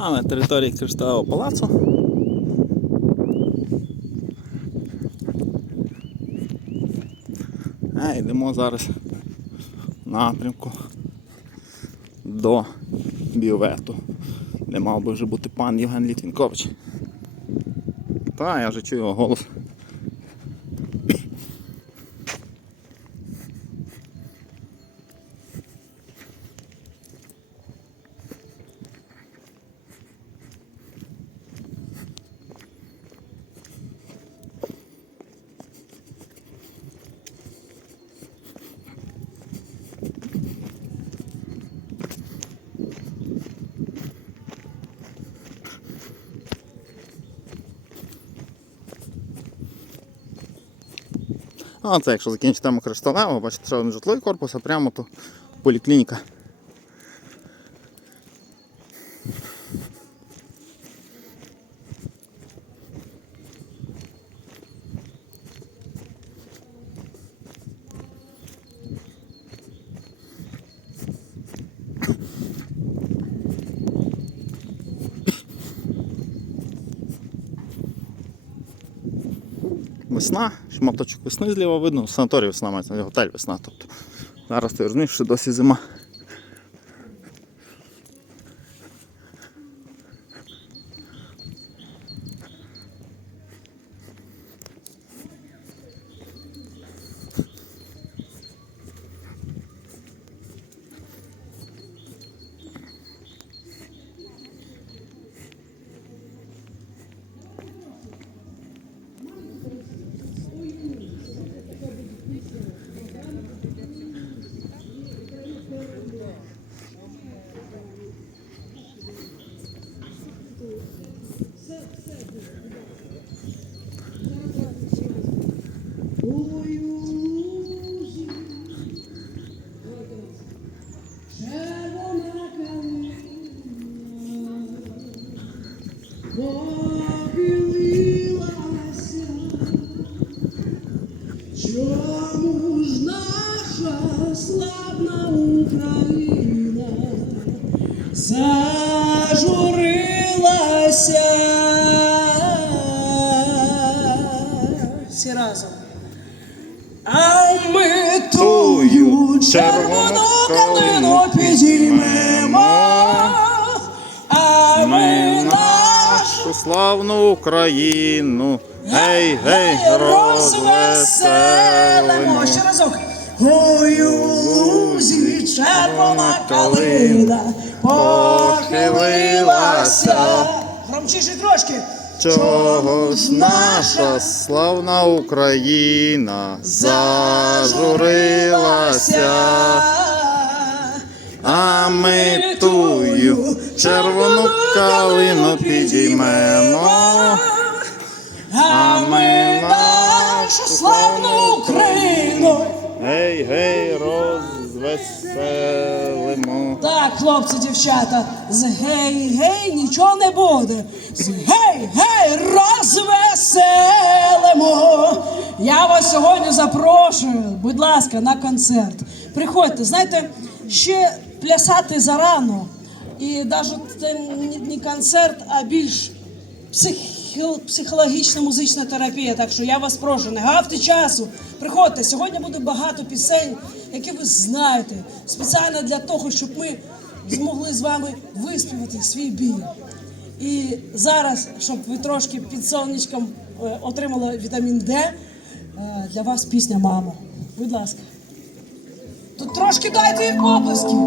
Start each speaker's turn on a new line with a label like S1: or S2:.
S1: А на території Кришталевого палацу. А йдемо зараз в напрямку до біовету, де мав би вже бути пан Євген Літвінкович. Та, я вже чую його голос. А це якщо закінчити тему кришталевого, бачите, ще один житловий корпус, а прямо то поліклініка. Весна, шматочок весни зліва видно, санаторій весна мається, готель весна. Тобто зараз ти розумієш, що досі зима.
S2: Чому ж наша славна Україна зажурилася? Всі разом. А ми тую червону калину підіймемо, а ми нашу
S1: славну Україну. Гей, гей, розвеселимо.
S2: Ще разок. Ой, у лузі червона калина похилилася. Громчіше трошки.
S1: Чого ж наша славна Україна зажурилася? А ми тую червону калину підіймемо.
S2: А ми нашу славну Україну.
S1: Гей, гей, розвеселимо.
S2: Так, хлопці, дівчата, з гей-гей нічого не буде. З гей-гей розвеселимо. Я вас сьогодні запрошую, будь ласка, на концерт. Приходьте, знаєте, ще плясати зарано. І навіть це не- концерт, а більш психологічна музична терапія. Так що я вас прошу, не гавте часу. Приходьте. Сьогодні буде багато пісень, які ви знаєте, спеціально для того, щоб ми змогли з вами виспівати свій бій. І зараз, щоб ви трошки під сонечком е, отримали вітамін Д, е, для вас пісня Мамо. Будь ласка. Тут трошки дайте оплесків.